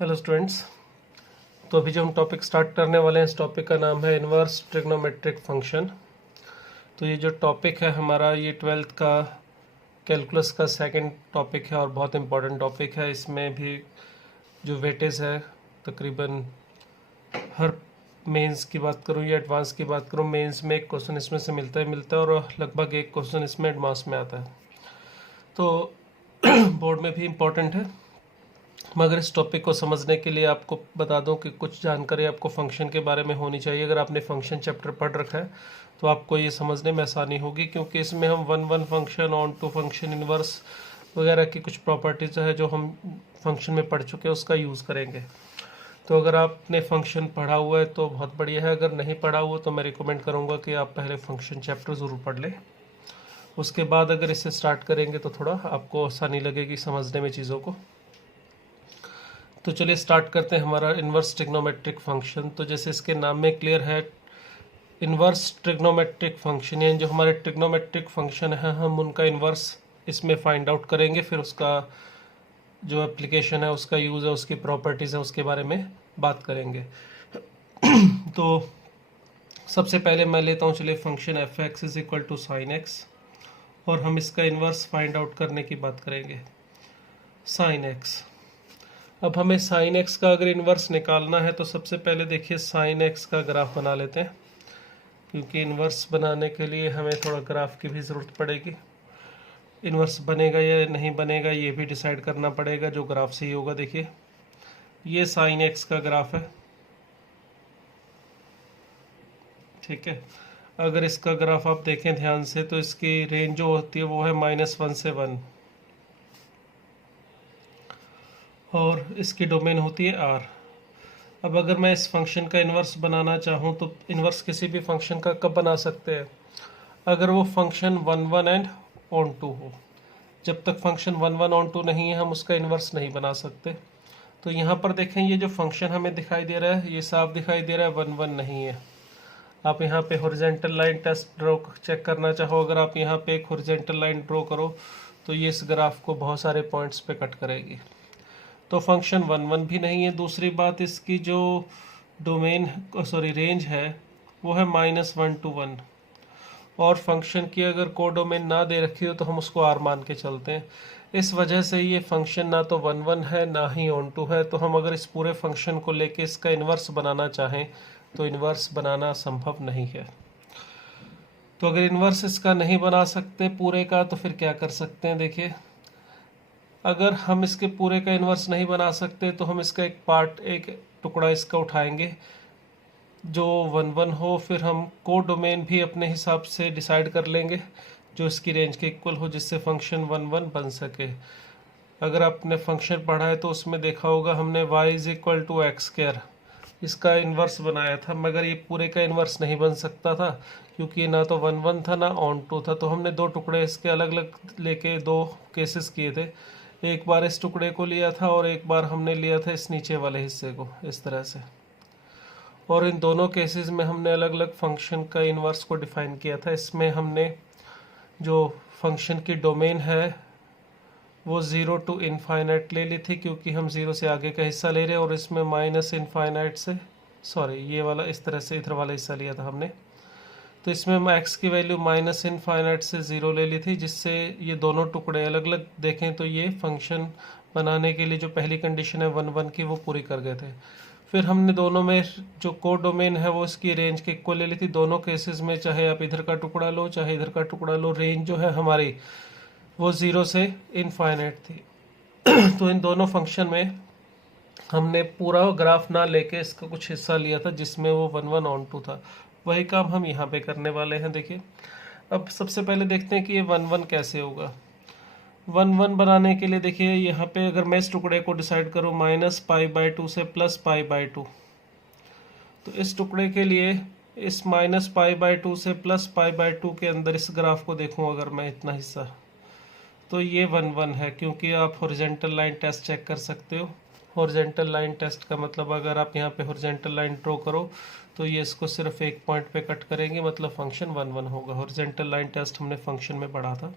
Hello students. तो अभी जो हम टॉपिक स्टार्ट करने वाले हैं, इस टॉपिक का नाम है इन्वर्स ट्रिग्नोमेट्रिक फंक्शन। तो ये जो टॉपिक है हमारा, ये 12th का कैलकुलस का सेकंड टॉपिक है और बहुत इंपॉर्टेंट टॉपिक है। इसमें भी जो वेटेज है तकरीबन हर मेंस की बात करूँ या एडवांस की बात करूँ, मेंस में एक क्वेश्चन इसमें से मिलता है और लगभग एक क्वेश्चन इसमें एडवांस में आता है, तो बोर्ड में भी इम्पोर्टेंट है। मगर इस टॉपिक को समझने के लिए आपको बता दूं कि कुछ जानकारी आपको फंक्शन के बारे में होनी चाहिए। अगर आपने फंक्शन चैप्टर पढ़ रखा है तो आपको ये समझने में आसानी होगी, क्योंकि इसमें हम one function, onto function, inverse वगैरह की कुछ प्रॉपर्टीज है जो हम फंक्शन में पढ़ चुके हैं, उसका यूज़ करेंगे। तो अगर आपने फंक्शन पढ़ा हुआ है तो बहुत बढ़िया है, अगर नहीं पढ़ा हुआ तो मैं रिकमेंड करूँगा कि आप पहले फंक्शन चैप्टर ज़रूर पढ़ लें। उसके बाद अगर इससे स्टार्ट करेंगे तो थोड़ा आपको आसानी लगेगी समझने में चीज़ों को। तो चलिए स्टार्ट करते हैं हमारा इन्वर्स ट्रिग्नोमेट्रिक फंक्शन। तो जैसे इसके नाम में क्लियर है, इन्वर्स ट्रिग्नोमेट्रिक फंक्शन, यानी जो हमारे ट्रिग्नोमेट्रिक फंक्शन है हम उनका इन्वर्स इसमें फाइंड आउट करेंगे, फिर उसका जो एप्लीकेशन है, उसका यूज़ है, उसकी प्रॉपर्टीज़ है, उसके बारे में बात करेंगे। तो सबसे पहले मैं लेता हूँ, चलिए function f x is equal to sine x, और हम इसका इन्वर्स फाइंड आउट करने की बात करेंगे, साइन एक्स। अब हमें साइन एक्स का अगर इन्वर्स निकालना है तो सबसे पहले देखिए साइन एक्स का ग्राफ बना लेते हैं, क्योंकि इन्वर्स बनाने के लिए हमें थोड़ा ग्राफ की भी ज़रूरत पड़ेगी। इन्वर्स बनेगा या नहीं बनेगा ये भी डिसाइड करना पड़ेगा, जो ग्राफ से ही होगा। देखिए ये साइन एक्स का ग्राफ है, ठीक है। अगर इसका ग्राफ आप देखें ध्यान से तो इसकी रेंज जो होती है वो है -1 से 1, और इसकी डोमेन होती है आर। अब अगर मैं इस फंक्शन का इन्वर्स बनाना चाहूँ तो इन्वर्स किसी भी फंक्शन का कब बना सकते हैं? अगर वो फंक्शन 1 एंड ऑन टू हो। जब तक फंक्शन 1 ऑन टू नहीं है हम उसका इन्वर्स नहीं बना सकते। तो यहाँ पर देखें, ये जो फंक्शन हमें दिखाई दे रहा है ये साफ दिखाई दे रहा है 1 नहीं है। आप यहाँ पे horizontal line test draw check करना चाहो, अगर आप यहाँ पे एक हॉरिजॉन्टल लाइन ड्रॉ करो तो ये इस ग्राफ को बहुत सारे पॉइंट्स पे कट करेगी। तो फंक्शन 1 भी नहीं है। दूसरी बात, इसकी जो डोमेन रेंज है वो है -1 to 1, और फंक्शन की अगर कोडोमेन ना दे रखी हो तो हम उसको आर मान के चलते हैं। इस वजह से ये फंक्शन ना तो 1 है ना ही ऑन टू है। तो हम अगर इस पूरे फंक्शन को लेके इसका इन्वर्स बनाना चाहें तो इन्वर्स बनाना संभव नहीं है। तो अगर इन्वर्स इसका नहीं बना सकते पूरे का तो फिर क्या कर सकते हैं? देखिए, अगर हम इसके पूरे का इन्वर्स नहीं बना सकते तो हम इसका एक पार्ट, एक टुकड़ा इसका उठाएंगे जो 1 हो, फिर हम कोड डोमेन भी अपने हिसाब से डिसाइड कर लेंगे जो इसकी रेंज के इक्वल हो, जिससे फंक्शन 1 बन सके। अगर आपने फंक्शन पढ़ा है तो उसमें देखा होगा हमने y is equal to x square इसका इन्वर्स बनाया था, मगर ये पूरे का इन्वर्स नहीं बन सकता था क्योंकि ना तो 1 था ना ऑन टू था। तो हमने दो टुकड़े इसके अलग अलग लेके दो केसेस किए थे। एक बार इस टुकड़े को लिया था और एक बार हमने लिया था इस नीचे वाले हिस्से को, इस तरह से। और इन दोनों केसेस में हमने अलग अलग फंक्शन का इन्वर्स को डिफाइन किया था। इसमें हमने जो फंक्शन की डोमेन है वो 0 to इनफाइनाइट ले ली थी, क्योंकि हम 0 से आगे का हिस्सा ले रहे हैं, और इसमें -इनफाइनाइट से ये वाला इस तरह से इधर वाला हिस्सा लिया था हमने। तो इसमें हम x की वैल्यू -इनफाइनाइट से 0 ले ली थी, जिससे ये दोनों टुकड़े अलग अलग देखें तो ये फंक्शन बनाने के लिए जो पहली कंडीशन है 1 की वो पूरी कर गए थे। फिर हमने दोनों में जो कोड डोमेन है वो इसकी रेंज के इक्वल ले ली थी। दोनों केसेस में चाहे आप इधर का टुकड़ा लो चाहे इधर का टुकड़ा लो, रेंज जो है हमारी वो 0 से इनफाइनाइट थी। तो इन दोनों फंक्शन में हमने पूरा ग्राफ ना लेके इसका कुछ हिस्सा लिया था जिसमें वो 1 ऑन टू था। वही काम हम यहाँ पे करने वाले हैं। देखिए, अब सबसे पहले देखते हैं कि ये 1 कैसे होगा। 1 बनाने के लिए देखिए, यहाँ पे अगर मैं इस टुकड़े को डिसाइड करूँ -π/2 से +π/2, तो इस टुकड़े के लिए इस -π/2 से +π/2 के अंदर इस ग्राफ को देखूँ अगर मैं इतना हिस्सा, तो ये 1 है, क्योंकि आप हॉरिजॉन्टल लाइन टेस्ट चेक कर सकते हो। हॉरिजॉन्टल लाइन टेस्ट का मतलब अगर आप यहाँ पे हॉरिजॉन्टल लाइन ड्रॉ करो तो ये इसको सिर्फ एक पॉइंट पे कट करेंगे, मतलब फंक्शन 1 होगा। हॉरिजॉन्टल लाइन टेस्ट हमने फंक्शन में पढ़ा था।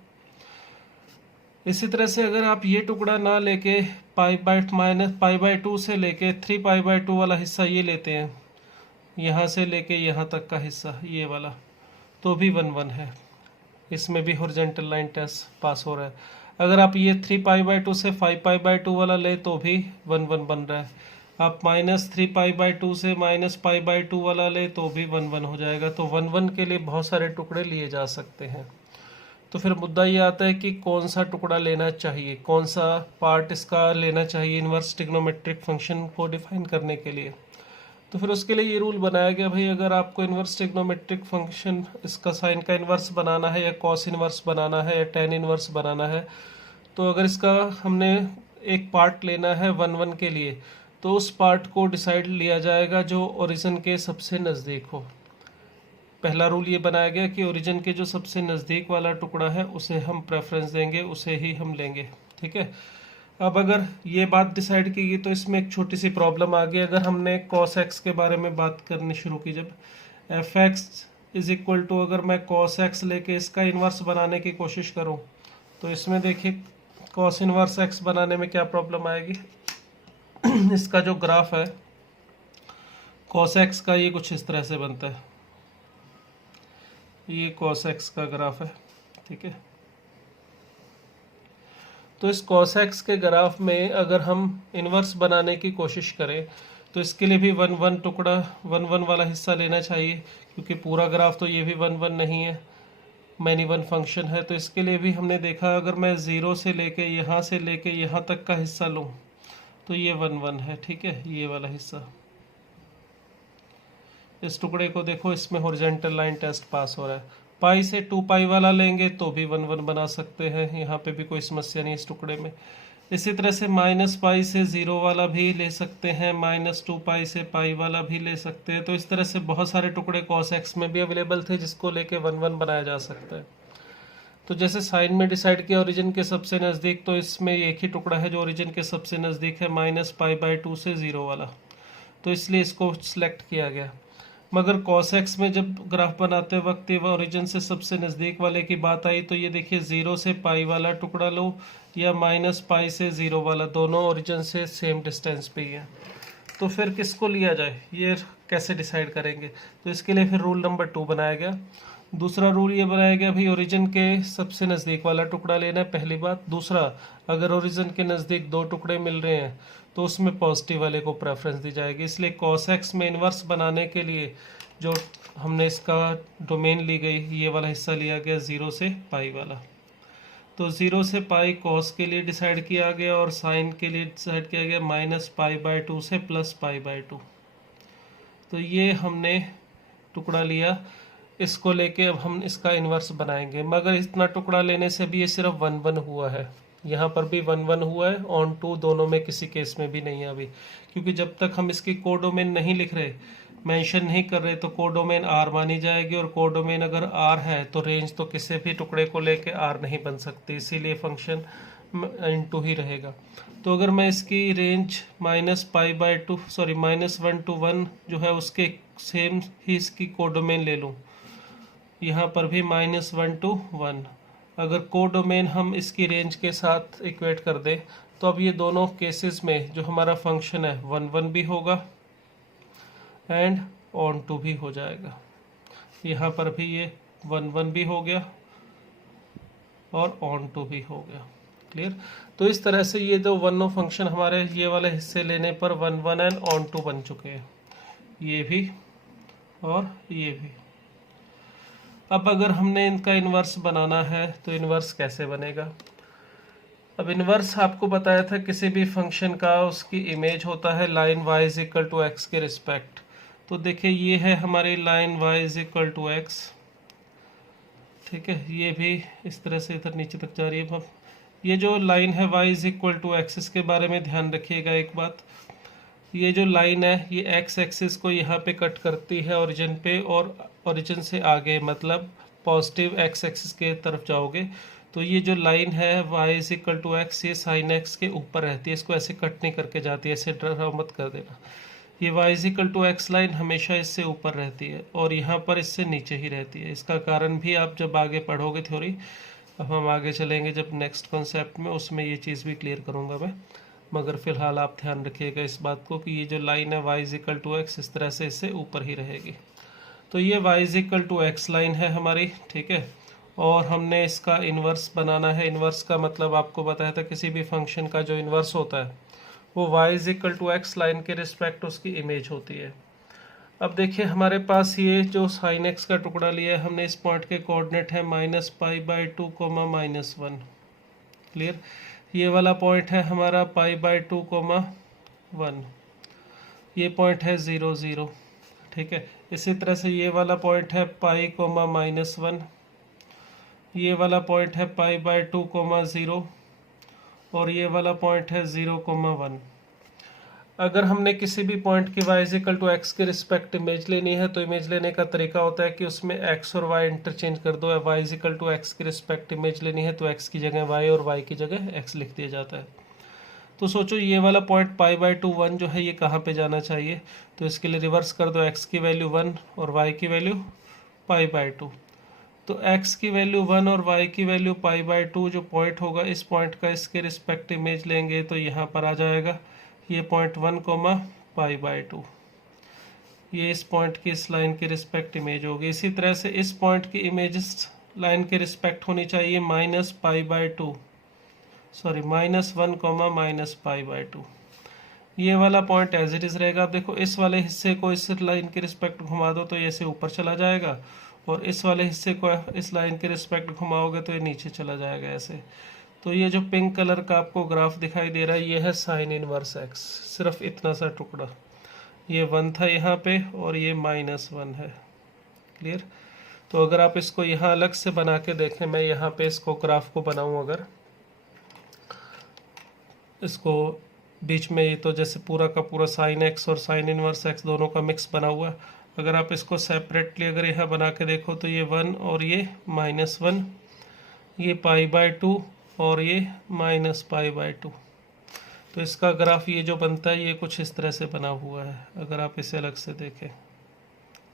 इसी तरह से अगर आप ये टुकड़ा ना लेके -π/2 से लेके 3π/2 वाला हिस्सा ये लेते हैं, यहाँ से लेके यहाँ तक का हिस्सा ये वाला, तो भी 1 1 है। इसमें भी हॉरिजॉन्टल लाइन टेस्ट पास हो रहा है। अगर आप ये 3π/2 से 5π/2 वाला ले तो भी 1 1 बन रहा है। आप -3π/2 से -π/2 वाला ले तो भी 1 1 हो जाएगा। तो 1 1 के लिए बहुत सारे टुकड़े लिए जा सकते हैं। तो फिर मुद्दा ये आता है कि कौन सा टुकड़ा लेना चाहिए, कौन सा पार्ट इसका लेना चाहिए इन्वर्स ट्रिग्नोमेट्रिक फंक्शन को डिफाइन करने के लिए। तो फिर उसके लिए ये रूल बनाया गया, भाई अगर आपको इन्वर्स ट्रिग्नोमेट्रिक फंक्शन इसका साइन का इन्वर्स बनाना है या कॉस इन्वर्स बनाना है या टेन इन्वर्स बनाना है, तो अगर इसका हमने एक पार्ट लेना है 1 1 के लिए, तो उस पार्ट को डिसाइड लिया जाएगा जो ओरिजिन के सबसे नज़दीक हो। पहला रूल ये बनाया गया कि ओरिजिन के जो सबसे नज़दीक वाला टुकड़ा है उसे हम प्रेफरेंस देंगे, उसे ही हम लेंगे। ठीक है। अब अगर ये बात डिसाइड की गई तो इसमें एक छोटी सी प्रॉब्लम आ गई। अगर हमने cos x के बारे में बात करनी शुरू की, जब f(x) = अगर मैं cos x लेके इसका इन्वर्स बनाने की कोशिश करूं, तो इसमें देखिए cos इन्वर्स x बनाने में क्या प्रॉब्लम आएगी। इसका जो ग्राफ है cos x का ये कुछ इस तरह से बनता है, ये cos x का ग्राफ है। ठीक है। तो इस cos x के ग्राफ में अगर हम इन्वर्स बनाने की कोशिश करें तो इसके लिए भी 1 1 टुकड़ा 1 1 वाला हिस्सा लेना चाहिए, क्योंकि पूरा ग्राफ तो ये भी 1 1 नहीं है, मैनी वन फंक्शन है। तो इसके लिए भी हमने देखा अगर मैं 0 से लेके यहाँ तक का हिस्सा लूँ तो ये 1 1 है। ठीक है। ये वाला हिस्सा, इस टुकड़े को देखो, इसमें हॉरिजॉन्टल लाइन टेस्ट पास हो रहा है। पाई से 2π वाला लेंगे तो भी 1 1 बना सकते हैं, यहाँ पे भी कोई समस्या नहीं इस टुकड़े में। इसी तरह से -π से 0 वाला भी ले सकते हैं, -2π से π वाला भी ले सकते हैं। तो इस तरह से बहुत सारे टुकड़े cos x में भी अवेलेबल थे जिसको लेके 1 1 बनाया जा सकता है। तो जैसे साइन में डिसाइड किया ओरिजिन के सबसे नज़दीक, तो इसमें एक ही टुकड़ा है जो ओरिजिन के सबसे नज़दीक है, -π/2 से 0 वाला, तो इसलिए इसको सिलेक्ट किया गया। मगर cos x में जब ग्राफ बनाते वक्त ये ओरिजिन से सबसे नज़दीक वाले की बात आई, तो ये देखिए 0 से π वाला टुकड़ा लो या -π से 0 वाला, दोनों ओरिजिन से सेम डिस्टेंस पे ही है। तो फिर किसको लिया जाए, ये कैसे डिसाइड करेंगे। तो इसके लिए फिर रूल नंबर 2 बनाया गया। दूसरा रूल ये बनाया गया, भाई ओरिजिन के सबसे नज़दीक वाला टुकड़ा लेना है, पहली बात। दूसरा, अगर ओरिजिन के नज़दीक 2 टुकड़े मिल रहे हैं तो उसमें पॉजिटिव वाले को प्रेफरेंस दी जाएगी। इसलिए cos x में इन्वर्स बनाने के लिए जो हमने इसका डोमेन ली गई, ये वाला हिस्सा लिया गया 0 से π वाला। तो 0 से π cos के लिए डिसाइड किया गया और साइन के लिए डिसाइड किया गया -π/2 से +π/2। तो ये हमने टुकड़ा लिया, इसको लेके अब हम इसका इन्वर्स बनाएंगे। मगर इतना टुकड़ा लेने से भी ये सिर्फ 1 1 हुआ है, यहाँ पर भी 1 1 हुआ है, ऑन टू दोनों में किसी केस में भी नहीं है अभी, क्योंकि जब तक हम इसकी कोडोमेन नहीं लिख रहे, मेंशन नहीं कर रहे, तो कोडोमेन R मानी जाएगी। और कोडोमेन अगर R है तो रेंज तो किसी भी टुकड़े को लेके R नहीं बन सकती, इसीलिए फंक्शन * ही रहेगा। तो अगर मैं इसकी रेंज -π/2 सॉरी -1 to 1 जो है उसके सेम ही इसकी कोडोमेन ले लूँ, यहाँ पर भी -1 to 1, अगर कोडोमेन हम इसकी रेंज के साथ इक्वेट कर दें तो अब ये दोनों केसेस में जो हमारा फंक्शन है 1 1 भी होगा एंड ऑन टू भी हो जाएगा। यहाँ पर भी ये 1 1 भी हो गया और ऑन टू भी हो गया। क्लियर। तो इस तरह से ये दो वन ऑफ फंक्शन हमारे ये वाले हिस्से लेने पर 1 1 एंड ऑन टू बन चुके हैं, ये भी और ये भी। अब अगर हमने इनका इन्वर्स बनाना है तो इन्वर्स कैसे बनेगा। अब इन्वर्स आपको बताया था किसी भी फंक्शन का उसकी इमेज होता है लाइन y = x के रिस्पेक्ट। तो देखिए ये है हमारी लाइन y = x। ठीक है। ये भी इस तरह से इधर नीचे तक जा रही है। ये जो लाइन है y = x, इसके बारे में ध्यान रखिएगा एक बात, ये जो लाइन है ये x एक्सिस को यहाँ पे कट करती है ओरिजिन पे, और ओरिजिन से आगे मतलब पॉजिटिव x एक्सिस के तरफ जाओगे तो ये जो लाइन है y = x, ये साइन x के ऊपर रहती है, इसको ऐसे कट नहीं करके जाती है, ऐसे ड्रा मत कर देना। ये y = x लाइन हमेशा इससे ऊपर रहती है और यहाँ पर इससे नीचे ही रहती है। इसका कारण भी आप जब आगे पढ़ोगे थ्योरी अब हम आगे चलेंगे जब नेक्स्ट कॉन्सेप्ट में, उसमें ये चीज़ भी क्लियर करूँगा मैं, मगर फिलहाल आप ध्यान रखिएगा इस बात को कि ये जो लाइन है y is equal to x, इस तरह से इससे ऊपर ही रहेगी। तो ये y is equal to x line है हमारी, ठीक है। और हमने इसका इन्वर्स बनाना है। इन्वर्स का मतलब आपको बताया था, किसी भी फंक्शन का जो इन्वर्स होता है वो y is equal to x line के रिस्पेक्ट उसकी इमेज होती है। अब देखिए हमारे पास ये जो साइन एक्स का टुकड़ा लिया है हमने, इस पॉइंट के कोऑर्डिनेट है -π/2 कोमा -1, क्लियर। ये वाला पॉइंट है हमारा π/2 कोमा 1, ये पॉइंट है 0 0, ठीक है। इसी तरह से ये वाला पॉइंट है पाई कोमा -1, ये वाला पॉइंट है π/2 कोमा 0, और ये वाला पॉइंट है 0 कोमा 1। अगर हमने किसी भी पॉइंट की y is equal to x के रिस्पेक्ट इमेज लेनी है तो इमेज लेने का तरीका होता है कि उसमें x और y इंटरचेंज कर दो। y is equal to x के रिस्पेक्ट इमेज लेनी है तो x की जगह y और y की जगह x लिख दिया जाता है। तो सोचो ये वाला पॉइंट π/2 1 जो है ये कहाँ पे जाना चाहिए, तो इसके लिए रिवर्स कर दो, x की वैल्यू 1 और y की वैल्यू π/2। तो x की वैल्यू 1 और y की वैल्यू π/2 जो पॉइंट होगा, इस पॉइंट का इसके रिस्पेक्ट इमेज लेंगे तो यहाँ पर आ जाएगा ये पॉइंट 1 कोमा π/2, ये इस पॉइंट की इस लाइन के रिस्पेक्ट इमेज होगी। इसी तरह से इस पॉइंट की इमेज इस लाइन के रिस्पेक्ट होनी चाहिए -π/2, सॉरी -1 कोमा -π/2। ये वाला पॉइंट एज इट इज रहेगा। आप देखो इस वाले हिस्से को इस लाइन के रिस्पेक्ट घुमा दो तो ये से ऊपर चला जाएगा, और इस वाले हिस्से को इस लाइन के रिस्पेक्ट घुमाओगे तो ये नीचे चला जाएगा ऐसे। तो ये जो पिंक कलर का आपको ग्राफ दिखाई दे रहा है ये है साइन इनवर्स एक्स, सिर्फ इतना सा टुकड़ा, ये 1 था यहाँ पे और ये -1 है, क्लियर। तो अगर आप इसको यहाँ अलग से बना के देखें, मैं यहाँ पे इसको ग्राफ को बनाऊँ, अगर इसको बीच में ये तो जैसे पूरा का पूरा साइन एक्स और साइन इनवर्स एक्स दोनों का मिक्स बना हुआ है, अगर आप इसको सेपरेटली अगर यहाँ बना के देखो तो ये 1 और ये -1, ये π/2 और ये -π/2। तो इसका ग्राफ ये जो बनता है ये कुछ इस तरह से बना हुआ है, अगर आप इसे अलग से देखें,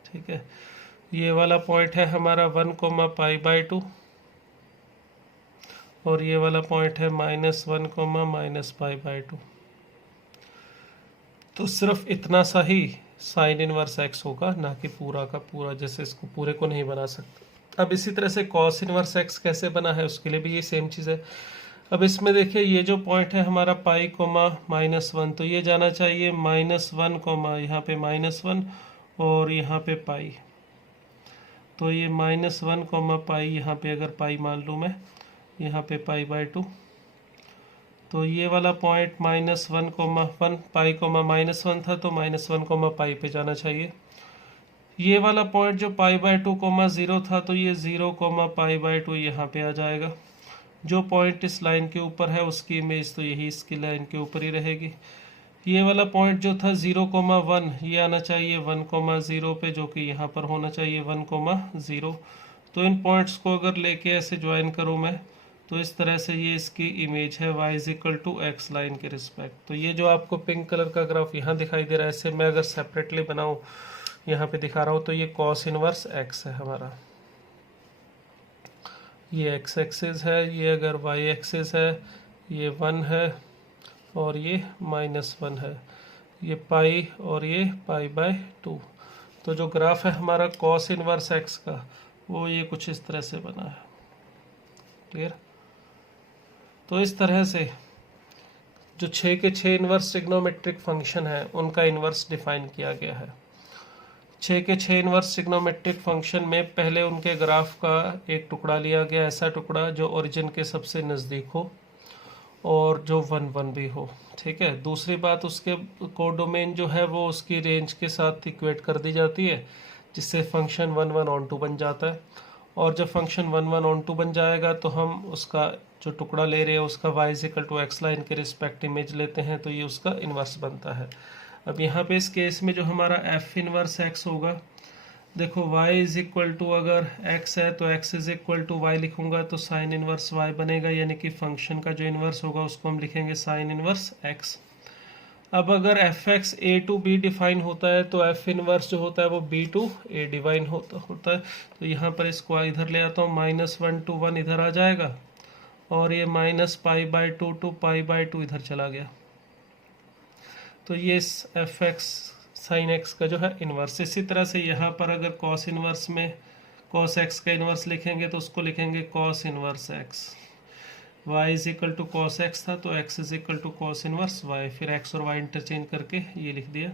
ठीक है। ये वाला पॉइंट है हमारा 1 कोमा π/2 और ये वाला पॉइंट है -1 कोमा -π/2। तो सिर्फ इतना सा ही साइन इनवर्स एक्स होगा, ना कि पूरा का पूरा, जैसे इसको पूरे को नहीं बना सकते। अब इसी तरह से कॉस इनवर्स एक्स कैसे बना है उसके लिए भी ये सेम चीज़ है। अब इसमें देखिए ये जो पॉइंट है हमारा पाई कोमा -1, तो ये जाना चाहिए -1 कोमा यहाँ पे -1 और यहाँ पे पाई, तो ये -1 कोमा पाई, यहाँ पे अगर पाई मान लूँ मैं, यहाँ पे π/2, तो ये वाला पॉइंट -1 कोमा 1 पाई कोमा -1 था तो -1 कोमा पाई पे जाना चाहिए। ये वाला पॉइंट जो π/2 कोमा 0 था तो ये 0 कोमा π/2 यहाँ पे आ जाएगा। जो पॉइंट इस लाइन के ऊपर है उसकी इमेज तो यही इसकी लाइन के ऊपर ही रहेगी। ये वाला पॉइंट जो था 0,1 ये आना चाहिए 1,0 पे, जो कि यहाँ पर होना चाहिए 1,0। तो इन पॉइंट्स को अगर लेके ऐसे ज्वाइन करूँ मैं तो इस तरह से ये इसकी इमेज है y is equal to x line के रिस्पेक्ट। तो ये जो आपको पिंक कलर का ग्राफ यहाँ दिखाई दे रहा है, इससे मैं अगर सेपरेटली बनाऊँ, यहाँ पे दिखा रहा हूँ, तो ये कॉस इनवर्स एक्स है हमारा, ये एक्स एक्सिस है, ये अगर वाई एक्सिस है ये 1 है और ये -1 है, ये पाई और ये π/2। तो जो ग्राफ है हमारा कॉस इनवर्स एक्स का वो ये कुछ इस तरह से बना है, क्लियर। तो इस तरह से जो 6 के 6 इनवर्स ट्रिग्नोमेट्रिक फंक्शन है उनका इनवर्स डिफाइन किया गया है। 6 के 6 इनवर्स ट्रिग्नोमेट्रिक फंक्शन में पहले उनके ग्राफ का एक टुकड़ा लिया गया, ऐसा टुकड़ा जो ओरिजिन के सबसे नज़दीक हो और जो 1 1 भी हो, ठीक है। दूसरी बात, उसके कोडोमेन जो है वो उसकी रेंज के साथ इक्वेट कर दी जाती है, जिससे फंक्शन 1 1 ऑन टू बन जाता है। और जब फंक्शन 1 1 ऑन टू बन जाएगा तो हम उसका जो टुकड़ा ले रहे हैं उसका y is equal to x line के रिस्पेक्ट इमेज लेते हैं, तो ये उसका इन्वर्स बनता है। अब यहाँ पे इस केस में जो हमारा f इनवर्स x होगा, देखो y इज इक्वल टू, अगर x है तो x is equal to y लिखूंगा तो साइन इनवर्स y बनेगा, यानी कि फंक्शन का जो इनवर्स होगा उसको हम लिखेंगे साइन इनवर्स x। अब अगर f x A to B define होता है तो एफ इनवर्स जो होता है वो बी टू ए डिवाइन होता है। तो यहाँ पर इसको इधर ले आता हूँ, -1 to 1 इधर आ जाएगा और ये -π/2 to π/2 इधर चला गया। तो ये एफ एक्स साइन एक्स का जो है इन्वर्स। इसी तरह से यहाँ पर अगर कॉस इन्वर्स में कॉस एक्स का इन्वर्स लिखेंगे तो उसको लिखेंगे cos inverse x. y is equal to cos x था तो x is equal to cos inverse y, फिर x और y इंटरचेंज करके ये लिख दिया।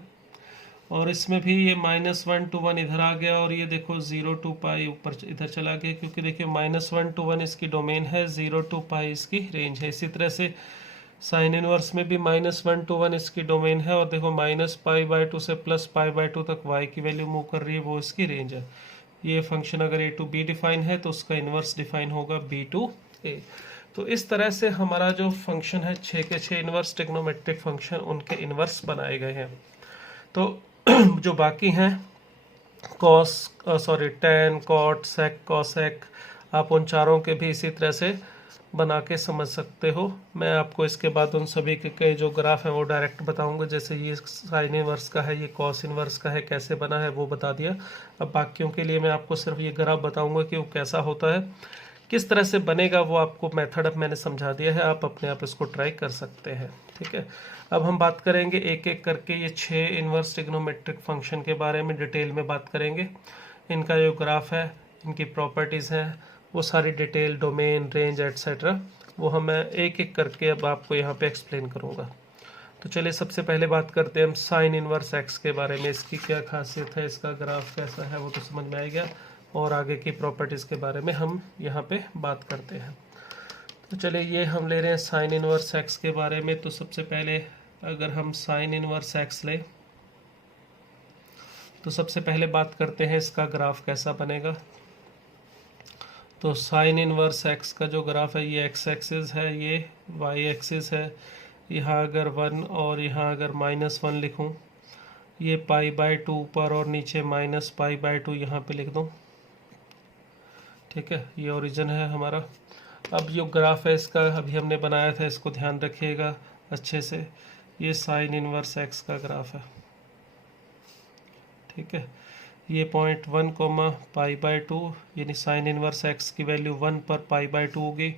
और इसमें भी ये -1 to 1 इधर आ गया और ये देखो 0 to π ऊपर इधर चला गया, क्योंकि देखिए -1 to 1 इसकी डोमेन है, 0 to π इसकी रेंज है। इसी तरह से साइन इनवर्स में भी -1 to 1 इसकी डोमेन है और देखो -π/2 से +π/2 तक y की वैल्यू मूव कर रही है, वो इसकी रेंज है। ये फंक्शन अगर a to b डिफाइन है तो उसका इन्वर्स डिफाइन होगा b to a। तो इस तरह से हमारा जो फंक्शन है 6 के 6 इन्वर्स ट्रिग्नोमेट्रिक फंक्शन उनके इन्वर्स बनाए गए हैं। तो जो बाकी हैं tan, cot, sec, cosec, आप उन चारों के भी इसी तरह से बना के समझ सकते हो। मैं आपको इसके बाद उन सभी के जो ग्राफ हैं वो डायरेक्ट बताऊंगा, जैसे ये साइन इनवर्स का है, ये कॉस इनवर्स का है, कैसे बना है वो बता दिया। अब बाकियों के लिए मैं आपको सिर्फ ये ग्राफ बताऊंगा कि वो कैसा होता है, किस तरह से बनेगा, वो आपको मेथड अब मैंने समझा दिया है, आप अपने आप इसको ट्राई कर सकते हैं। ठीक है, अब हम बात करेंगे एक एक करके ये 6 इन्वर्स ट्रिग्नोमेट्रिक फंक्शन के बारे में डिटेल में बात करेंगे। इनका जो ग्राफ है, इनकी प्रॉपर्टीज़ हैं, वो सारी डिटेल, डोमेन, रेंज एटसेट्रा, वो हम मैं एक एक करके अब आपको यहाँ पे एक्सप्लेन करूँगा। तो चलिए सबसे पहले बात करते हैं हम साइन इनवर्स एक्स के बारे में। इसकी क्या खासियत है, इसका ग्राफ कैसा है, वो तो समझ में आएगा, और आगे की प्रॉपर्टीज़ के बारे में हम यहाँ पे बात करते हैं। तो चलिए ये हम ले रहे हैं साइन इनवर्स एक्स के बारे में। तो सबसे पहले अगर हम साइन इनवर्स एक्स लें तो सबसे पहले बात करते हैं इसका ग्राफ कैसा बनेगा। तो साइन इनवर्स एक्स का जो ग्राफ है, ये एक्स एक्सिस है, ये वाई एक्सिस है। यहाँ अगर 1 और यहाँ अगर -1 लिखूँ, ये π/2 ऊपर और नीचे -π/2 यहाँ पे लिख दूँ। ठीक है, ये ओरिजिन है हमारा। अब जो ग्राफ है इसका अभी हमने बनाया था, इसको ध्यान रखिएगा अच्छे से, ये साइन इनवर्स एक्स का ग्राफ है। ठीक है, ये 0.1, π/2 यानी साइन इनवर्स एक्स की वैल्यू 1 पर π/2 होगी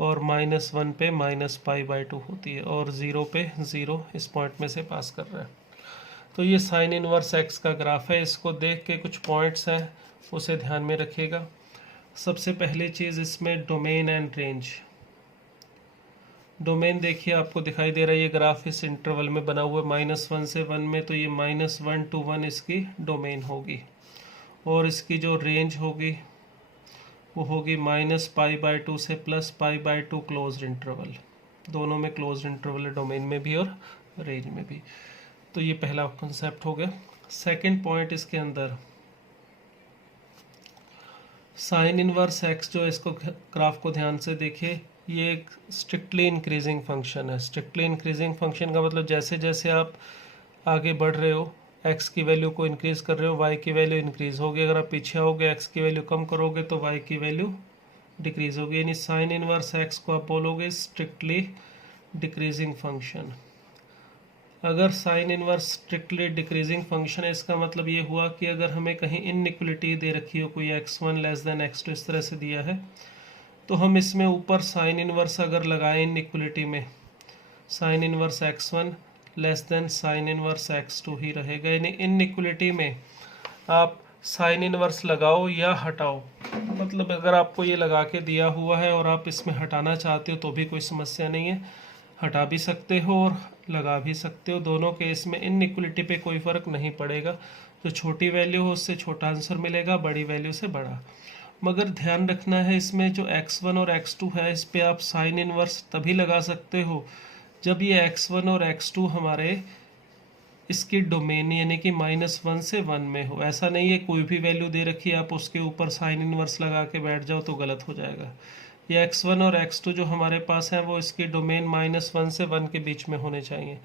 और -1 पे -π/2 होती है और 0 पे 0 इस पॉइंट में से पास कर रहा है। तो ये साइन इनवर्स एक्स का ग्राफ है। इसको देख के कुछ पॉइंट्स हैं उसे ध्यान में रखिएगा। सबसे पहली चीज़ इसमें डोमेन एंड रेंज। डोमेन देखिए आपको दिखाई दे रहा है, ये ग्राफ इस इंटरवल में बना हुआ है -1 से 1 में, तो ये -1 to 1 इसकी डोमेन होगी और इसकी जो रेंज होगी वो होगी -π/2 से +π/2 क्लोज्ड इंटरवल। दोनों में क्लोज्ड इंटरवल है, डोमेन में भी और रेंज में भी। तो ये पहला कॉन्सेप्ट हो गया। सेकंड पॉइंट इसके अंदर साइन इनवर्स एक्स जो, इसको ग्राफ को ध्यान से देखिए, ये एक स्ट्रिक्टली इंक्रीजिंग फंक्शन है। स्ट्रिक्टली इंक्रीजिंग फंक्शन का मतलब जैसे जैसे आप आगे बढ़ रहे हो, एक्स की वैल्यू को इंक्रीज कर रहे हो, वाई की वैल्यू इंक्रीज होगी। अगर आप पीछे आओगे, एक्स की वैल्यू कम करोगे तो वाई की वैल्यू डिक्रीज होगी। यानी साइन इनवर्स एक्स को आप बोलोगे स्ट्रिक्टली डिक्रीजिंग फंक्शन। अगर sine inverse strictly decreasing function है, इसका मतलब ये हुआ कि अगर हमें कहीं इनइक्वलिटी दे रखी हो, कोई x1 लेस देन x2 इस तरह से दिया है, तो हम इसमें ऊपर साइन इनवर्स अगर लगाएं इनइक्वलिटी में, sign inverse x1 less than sign inverse x2 ही रहेगा। यानी इनइक्वलिटी में आप साइन इनवर्स लगाओ या हटाओ, मतलब अगर आपको ये लगा के दिया हुआ है और आप इसमें हटाना चाहते हो तो भी कोई समस्या नहीं है, हटा भी सकते हो और लगा भी सकते हो। दोनों केस में इनइक्वलिटी पे कोई फ़र्क नहीं पड़ेगा। जो छोटी वैल्यू हो उससे छोटा आंसर मिलेगा, बड़ी वैल्यू से बड़ा। मगर ध्यान रखना है, इसमें जो x1 और x2 है, इस पे आप साइन इनवर्स तभी लगा सकते हो जब ये x1 और x2 हमारे इसकी डोमेन यानी कि -1 से 1 में हो। ऐसा नहीं है कोई भी वैल्यू दे रखी है आप उसके ऊपर साइन इनवर्स लगा के बैठ जाओ तो गलत हो जाएगा। ये x1 और x2 जो हमारे पास है वो इसकी डोमेन -1 से 1 के बीच में होने चाहिए।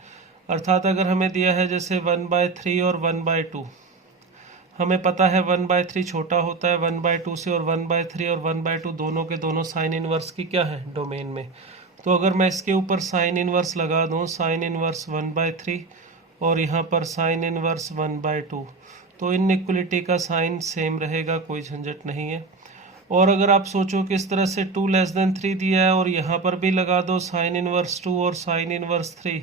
अर्थात अगर हमें दिया है जैसे 1/3 और 1/2, हमें पता है 1/3 छोटा होता है 1/2 से, और 1/3 और 1/2 दोनों के दोनों साइन इनवर्स की क्या है, डोमेन में। तो अगर मैं इसके ऊपर साइन इनवर्स लगा दूँ, साइन इनवर्स 1/3 और यहाँ पर साइन इनवर्स 1/2, तो इनइक्वलिटी का साइन सेम रहेगा, कोई झंझट नहीं है। और अगर आप सोचो कि इस तरह से 2<3 दिया है और यहाँ पर भी लगा दो साइन इनवर्स 2 और साइन इनवर्स 3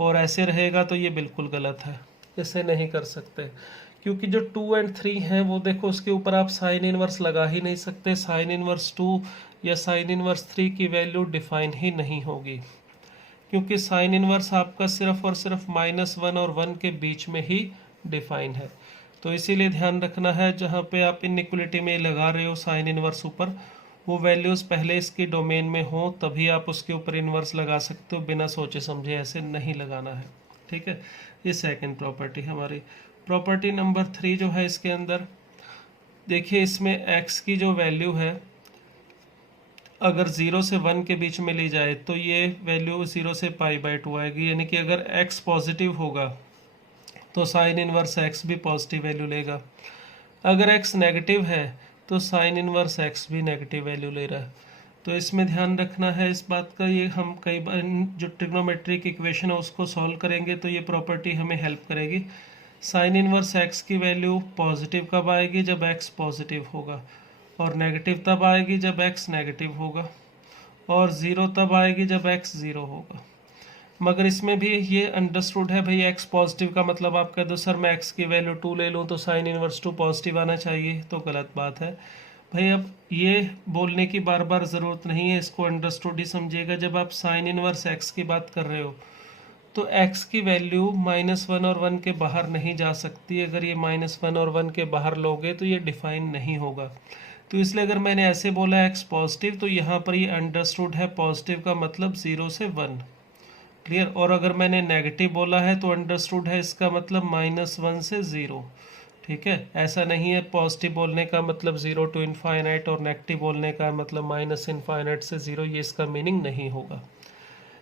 और ऐसे रहेगा, तो ये बिल्कुल गलत है, इसे नहीं कर सकते। क्योंकि जो 2 और 3 हैं वो देखो उसके ऊपर आप साइन इनवर्स लगा ही नहीं सकते। साइन इनवर्स 2 या साइन इनवर्स 3 की वैल्यू डिफाइन ही नहीं होगी, क्योंकि साइन इनवर्स आपका सिर्फ और सिर्फ -1 और 1 के बीच में ही डिफाइन है। तो इसीलिए ध्यान रखना है, जहाँ पे आप इनइक्वलिटी में लगा रहे हो साइन इनवर्स ऊपर, वो वैल्यूज़ पहले इसकी डोमेन में हो तभी आप उसके ऊपर इनवर्स लगा सकते हो, बिना सोचे समझे ऐसे नहीं लगाना है। ठीक है, ये सेकंड प्रॉपर्टी हमारी। प्रॉपर्टी नंबर 3 जो है इसके अंदर देखिए, इसमें x की जो वैल्यू है अगर 0 से 1 के बीच में ली जाए तो ये वैल्यू 0 से π/2 आएगी, यानी कि अगर x पॉजिटिव होगा तो साइन इनवर्स x भी पॉजिटिव वैल्यू लेगा। अगर x नेगेटिव है तो साइन इनवर्स x भी नेगेटिव वैल्यू ले रहा है। तो इसमें ध्यान रखना है इस बात का। ये हम कई बार जो ट्रिग्नोमेट्रिक इक्वेशन है उसको सॉल्व करेंगे तो ये प्रॉपर्टी हमें हेल्प करेगी। साइन इनवर्स x की वैल्यू पॉजिटिव कब आएगी? जब x पॉजिटिव होगा, और नेगेटिव तब आएगी जब x नेगेटिव होगा, और ज़ीरो तब आएगी जब x ज़ीरो होगा। मगर इसमें भी ये अंडरस्टूड है भाई, x पॉजिटिव का मतलब आप कह दो सर मैं x की वैल्यू 2 ले लूँ तो साइन इनवर्स 2 पॉजिटिव आना चाहिए, तो गलत बात है भाई। अब ये बोलने की बार बार ज़रूरत नहीं है, इसको अंडरस्टूड ही समझिएगा। जब आप साइन इनवर्स x की बात कर रहे हो तो x की वैल्यू -1 और 1 के बाहर नहीं जा सकती। अगर ये -1 और 1 के बाहर लोगे तो ये डिफाइन नहीं होगा। तो इसलिए अगर मैंने ऐसे बोला x पॉजिटिव, तो यहाँ पर ये अंडरस्टूड है पॉजिटिव का मतलब 0 से 1, क्लियर। और अगर मैंने नेगेटिव बोला है तो अंडरस्टूड है इसका मतलब -1 से 0, ठीक है। ऐसा नहीं है पॉजिटिव बोलने का मतलब 0 to ∞ और नेगेटिव बोलने का मतलब -∞ से 0, ये इसका मीनिंग नहीं होगा।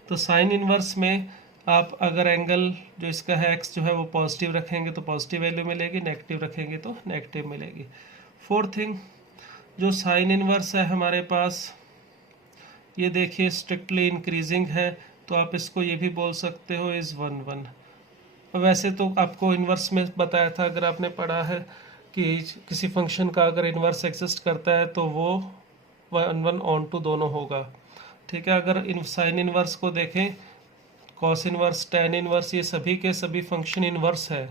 तो साइन इनवर्स में आप अगर एंगल जो इसका है x जो है वो पॉजिटिव रखेंगे तो पॉजिटिव वैल्यू मिलेगी, नेगेटिव रखेंगे तो नेगेटिव मिलेगी। फोर्थ थिंग, जो साइन इनवर्स है हमारे पास, ये देखिए स्ट्रिक्टली इंक्रीजिंग है, तो आप इसको ये भी बोल सकते हो इज़ 1/1। वैसे तो आपको इनवर्स में बताया था, अगर आपने पढ़ा है कि किसी फंक्शन का अगर इनवर्स एग्जिस्ट करता है तो वो 1/1 ऑन टू दोनों होगा, ठीक है। अगर साइन इनवर्स को देखें, कॉस इनवर्स, टैन इनवर्स, ये सभी के सभी फंक्शन इनवर्स है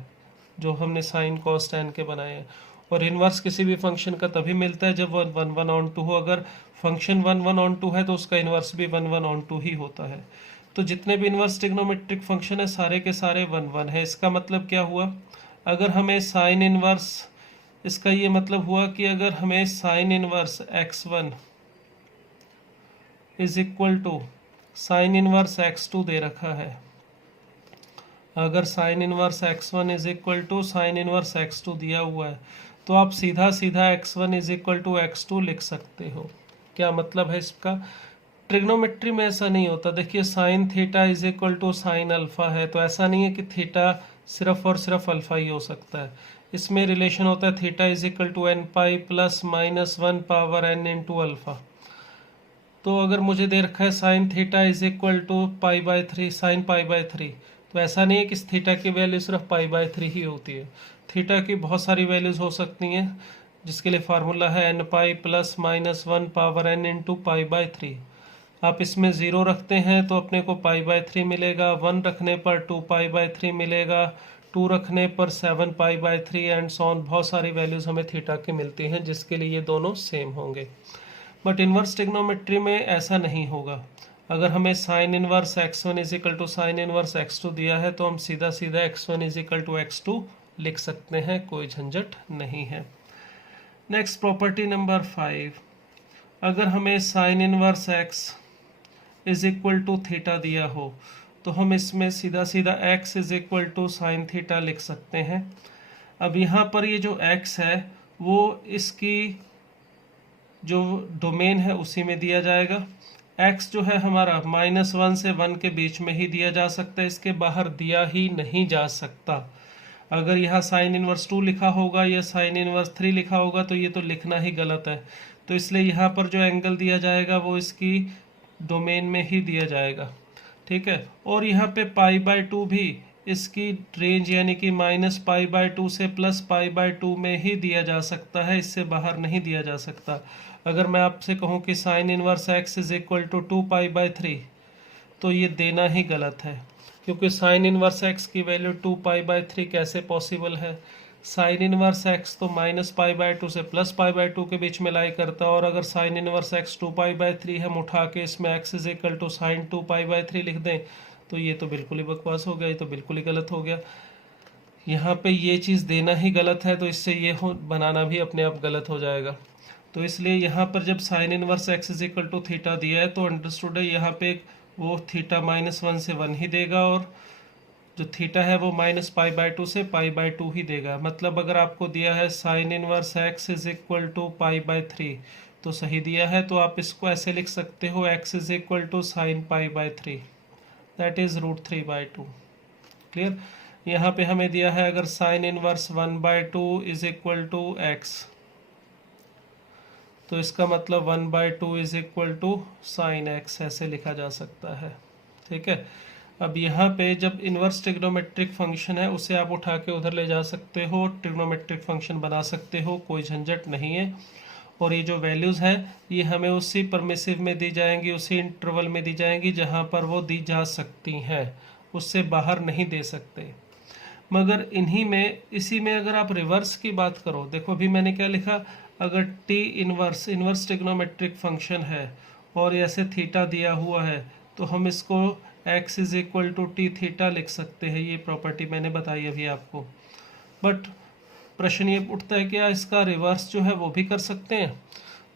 जो हमने साइन कॉस टैन के बनाए हैं। और इनवर्स किसी भी फंक्शन का तभी मिलता है जब वो 1/1 ऑन टू हो। अगर फंक्शन 1/1 ऑन टू है तो उसका इनवर्स भी 1/1 ऑन टू ही होता है। तो जितने भी इनवर्स ट्रिग्नोमेट्रिक फंक्शन है सारे के सारे 1/1 है। इसका मतलब क्या हुआ? अगर हमें साइन इनवर्स, इसका ये मतलब हुआ कि अगर हमें sine inverse x1 is equal to sine inverse x2 दे रखा है, अगर sine inverse x1 is equal to sine inverse x2 दिया हुआ है, तो आप सीधा सीधा x1 is equal to x2 लिख सकते हो। क्या मतलब है इसका? ट्रिग्नोमेट्री में ऐसा नहीं होता। देखिए sine theta is equal to sine alpha है, तो ऐसा नहीं है कि थीटा सिर्फ और सिर्फ अल्फा ही हो सकता है। इसमें रिलेशन होता है theta is equal to n pi plus -1 power n into alpha. तो अगर मुझे दे रखा है sine theta is equal to π/3 sine π/3, तो ऐसा नहीं है कि थीटा की वैल्यू सिर्फ π/3 ही होती है। थीटा की बहुत सारी वैल्यूज हो सकती हैं, जिसके लिए फार्मूला है n pi plus -1 power n into π/3। आप इसमें 0 रखते हैं तो अपने को π/3 मिलेगा, 1 रखने पर 2π/3 मिलेगा, 2 रखने पर 7π/3 एंड सो ऑन। बहुत सारी वैल्यूज हमें थीटा की मिलती हैं जिसके लिए ये दोनों सेम होंगे। बट इनवर्स ट्रिग्नोमेट्री में ऐसा नहीं होगा। अगर हमें sine inverse x1 is equal to sine inverse x2 दिया है तो हम सीधा सीधा x1 is equal to x2 लिख सकते हैं, कोई झंझट नहीं है। नेक्स्ट प्रॉपर्टी नंबर 5, अगर हमें sine inverse x is equal to theta दिया हो तो हम इसमें सीधा सीधा x is equal to sine theta लिख सकते हैं। अब यहाँ पर ये जो x है वो इसकी जो डोमेन है उसी में दिया जाएगा। x जो है हमारा -1 से 1 के बीच में ही दिया जा सकता है, इसके बाहर दिया ही नहीं जा सकता। अगर यहाँ साइन इनवर्स 2 लिखा होगा या साइन इनवर्स 3 लिखा होगा तो ये तो लिखना ही गलत है। तो इसलिए यहाँ पर जो एंगल दिया जाएगा वो इसकी डोमेन में ही दिया जाएगा, ठीक है। और यहाँ पे π/2 भी इसकी रेंज यानी कि -π/2 से +π/2 में ही दिया जा सकता है, इससे बाहर नहीं दिया जा सकता। अगर मैं आपसे कहूँ कि sin inverse x is equal to 2π/3 तो ये देना ही गलत है, क्योंकि sin इनवर्स x की वैल्यू 2π/3 कैसे पॉसिबल है। साइन इनवर्स x तो -π/2 से +π/2 के बीच में लाई करता है, और अगर साइन इनवर्स x 2π/3 हम उठा के इसमें x is equal to sine 2π/3 लिख दें तो ये तो बिल्कुल ही बकवास हो गया, ये तो बिल्कुल ही गलत हो गया। यहाँ पे ये चीज़ देना ही गलत है, तो इससे ये बनाना भी अपने आप गलत हो जाएगा। तो इसलिए यहाँ पर जब sine inverse x is equal to theta दिया है तो अंडरस्टूड है यहाँ पे वो थीटा -1 से 1 ही देगा, और जो थीटा है वो -π/2 से π/2 ही देगा। मतलब अगर आपको दिया है sine inverse x is equal to π/3 तो सही दिया है, तो आप इसको ऐसे लिख सकते हो x is equal to sine π/3 that is √3/2। Clear. यहाँ पे हमें दिया है अगर sine inverse 1/2 is equal to x, तो इसका मतलब 1/2 is equal to sine x, ऐसे लिखा जा सकता है, ठीक है। अब यहाँ पे जब इन्वर्स ट्रिग्नोमेट्रिक फंक्शन है उसे आप उठा के उधर ले जा सकते हो, ट्रिग्नोमेट्रिक फंक्शन बना सकते हो, कोई झंझट नहीं है। और ये जो वैल्यूज़ है ये हमें उसी परमिसिव में दी जाएंगी, उसी इंटरवल में दी जाएंगी जहाँ पर वो दी जा सकती हैं, उससे बाहर नहीं दे सकते। मगर इन्हीं में इसी में अगर आप रिवर्स की बात करो, देखो अभी मैंने क्या लिखा, अगर टी इन्वर्स ट्रिग्नोमेट्रिक फंक्शन है और ऐसे थीटा दिया हुआ है तो हम इसको x is equal to T theta लिख सकते हैं। ये प्रॉपर्टी मैंने बताई अभी आपको। बट प्रश्न ये उठता है क्या इसका रिवर्स जो है वो भी कर सकते हैं?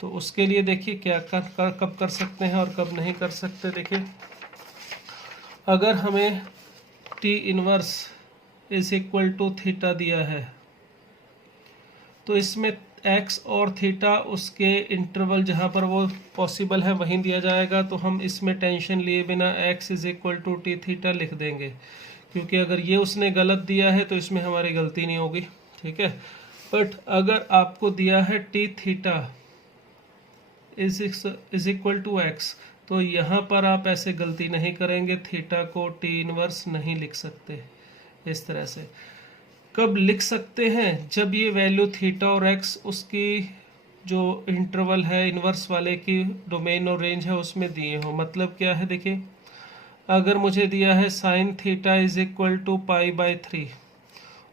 तो उसके लिए देखिए क्या कब कर सकते हैं और कब नहीं कर सकते। देखिए अगर हमें T inverse is equal to theta दिया है तो इसमें x और थीटा उसके इंटरवल जहाँ पर वो पॉसिबल है वहीं दिया जाएगा, तो हम इसमें टेंशन लिए बिना x is equal to T theta लिख देंगे, क्योंकि अगर ये उसने गलत दिया है तो इसमें हमारी गलती नहीं होगी, ठीक है। बट अगर आपको दिया है T theta is equal to x तो यहाँ पर आप ऐसे गलती नहीं करेंगे, थीटा को टी इनवर्स नहीं लिख सकते इस तरह से। कब लिख सकते हैं? जब ये वैल्यू थीटा और x उसकी जो इंटरवल है इनवर्स वाले की डोमेन और रेंज है उसमें दिए हो। मतलब क्या है, देखिए अगर मुझे दिया है sine theta is equal to π/3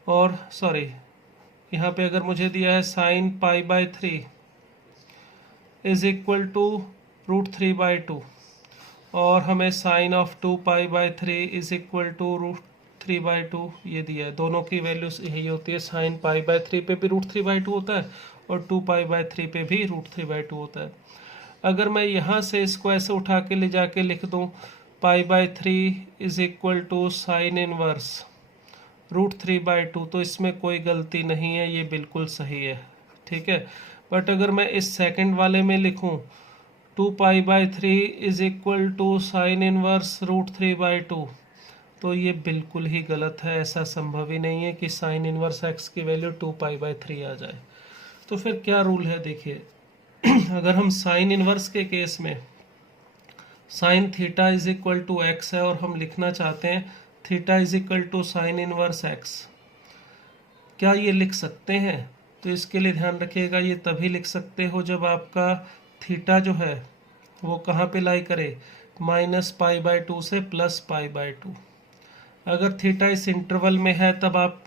और सॉरी यहाँ पे अगर मुझे दिया है साइन π/3 इज इक्वल टू √3/2 और हमें sine of 2π/3 is equal to √3/2 ये दिया है। दोनों की वैल्यूज यही होती है, साइन π/3 पे भी √3/2 होता है और 2π/3 पे भी √3/2 होता है। अगर मैं यहाँ से इसको ऐसे उठा के ले जाके लिख दूँ π/3 is equal to sine inverse √3/2 तो इसमें कोई गलती नहीं है, ये बिल्कुल सही है, ठीक है। बट अगर मैं इस सेकंड वाले में लिखूँ 2π/3 is equal to sine inverse √3/2 तो ये बिल्कुल ही गलत है। ऐसा संभव ही नहीं है कि साइन इनवर्स x की वैल्यू 2π/3 आ जाए। तो फिर क्या रूल है, देखिए अगर हम साइन इनवर्स के केस में sine theta is equal to x है और हम लिखना चाहते हैं theta is equal to sine inverse x, क्या ये लिख सकते हैं? तो इसके लिए ध्यान रखिएगा ये तभी लिख सकते हो जब आपका थीटा जो है वो कहाँ पे लाई करे, -π/2 से +π/2। अगर थीटा इस इंटरवल में है तब आप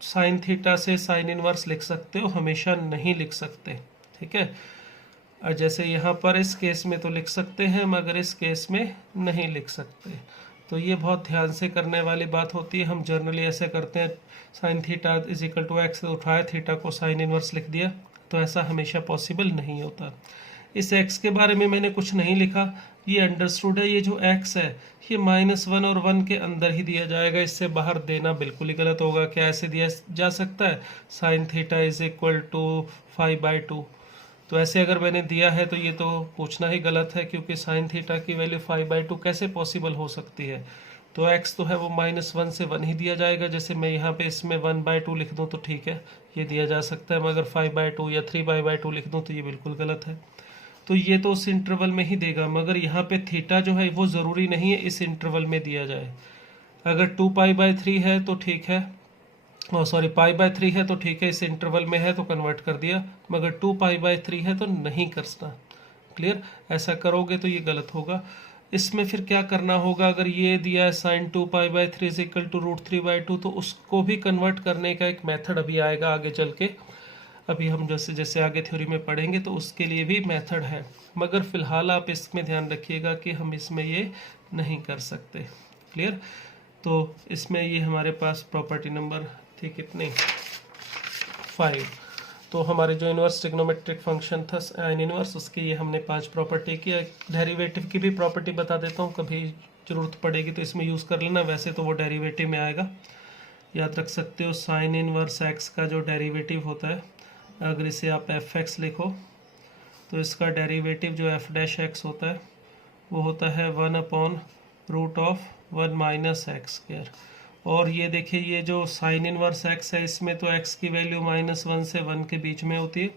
साइन थीटा से साइन इनवर्स लिख सकते हो, हमेशा नहीं लिख सकते, ठीक है। और जैसे यहाँ पर इस केस में तो लिख सकते हैं मगर इस केस में नहीं लिख सकते। तो ये बहुत ध्यान से करने वाली बात होती है। हम जनरली ऐसे करते हैं sine theta is equal to x उठाया, थीटा को साइन इनवर्स लिख दिया, तो ऐसा हमेशा पॉसिबल नहीं होता। इस x के बारे में मैंने कुछ नहीं लिखा, ये अंडरस्टूड है। ये जो x है ये -1 और 1 के अंदर ही दिया जाएगा, इससे बाहर देना बिल्कुल ही गलत होगा। क्या ऐसे दिया जा सकता है sine theta is equal to 5/2? तो ऐसे अगर मैंने दिया है तो ये तो पूछना ही गलत है, क्योंकि साइन थीटा की वैल्यू 5/2 कैसे पॉसिबल हो सकती है। तो x तो है वो -1 से 1 ही दिया जाएगा। जैसे मैं यहाँ पे इसमें 1/2 लिख दूँ तो ठीक है, ये दिया जा सकता है, मगर 5/2 या 3/2 लिख दूँ तो ये बिल्कुल गलत है। तो ये तो उस इंटरवल में ही देगा, मगर यहाँ पे थीटा जो है वो ज़रूरी नहीं है इस इंटरवल में दिया जाए। अगर 2π/3 है तो ठीक है, सॉरी π/3 है तो ठीक है, इस इंटरवल में है तो कन्वर्ट कर दिया, मगर 2π/3 है तो नहीं करना। क्लियर? ऐसा करोगे तो ये गलत होगा। इसमें फिर क्या करना होगा, अगर ये दिया है sin 2π/3 = √3/2, तो उसको भी कन्वर्ट करने का एक मेथड अभी आएगा आगे चल के। अभी हम जैसे जैसे आगे थ्योरी में पढ़ेंगे तो उसके लिए भी मेथड है, मगर फिलहाल आप इसमें ध्यान रखिएगा कि हम इसमें ये नहीं कर सकते। क्लियर? तो इसमें ये हमारे पास प्रॉपर्टी नंबर थी कितनी, 5। तो हमारे जो इनवर्स ट्रिग्नोमेट्रिक फंक्शन था साइन इनवर्स, उसकी ये हमने 5 प्रॉपर्टी की। डेरिवेटिव की भी प्रॉपर्टी बता देता हूँ, कभी ज़रूरत पड़ेगी तो इसमें यूज़ कर लेना, वैसे तो वो डेरिवेटिव में आएगा। याद रख सकते हो साइन इनवर्स एक्स का जो डेरिवेटिव होता है, अगर इसे आप एफ एक्स लिखो तो इसका डेरिवेटिव जो एफ डैश एक्स होता है वो होता है 1/√1 - x²। और ये देखिए ये जो साइन इनवर्स एक्स है इसमें तो एक्स की वैल्यू -1 से 1 के बीच में होती है,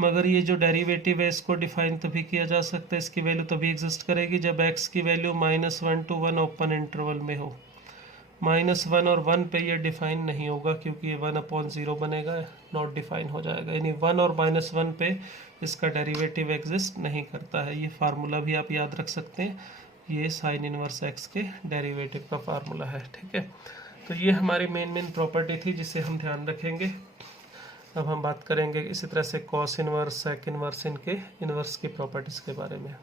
मगर ये जो डेरिवेटिव है इसको डिफाइन तभी किया जा सकता है, इसकी वैल्यू तभी एग्जिस्ट करेगी जब एक्स की वैल्यू -1 to 1 ओपन इंटरवल में हो। -1 और 1 पे ये डिफाइन नहीं होगा क्योंकि ये 1/0 बनेगा, नॉट डिफाइन हो जाएगा, यानी 1 और -1 पे इसका डेरिवेटिव एग्जिस्ट नहीं करता है। ये फार्मूला भी आप याद रख सकते हैं, ये साइन इनवर्स एक्स के डेरिवेटिव का फार्मूला है। ठीक है, तो ये हमारी मेन प्रॉपर्टी थी जिसे हम ध्यान रखेंगे। अब हम बात करेंगे इसी तरह से कॉस इनवर्स, सेक इनवर्स, इनके इनवर्स की प्रॉपर्टीज़ के बारे में।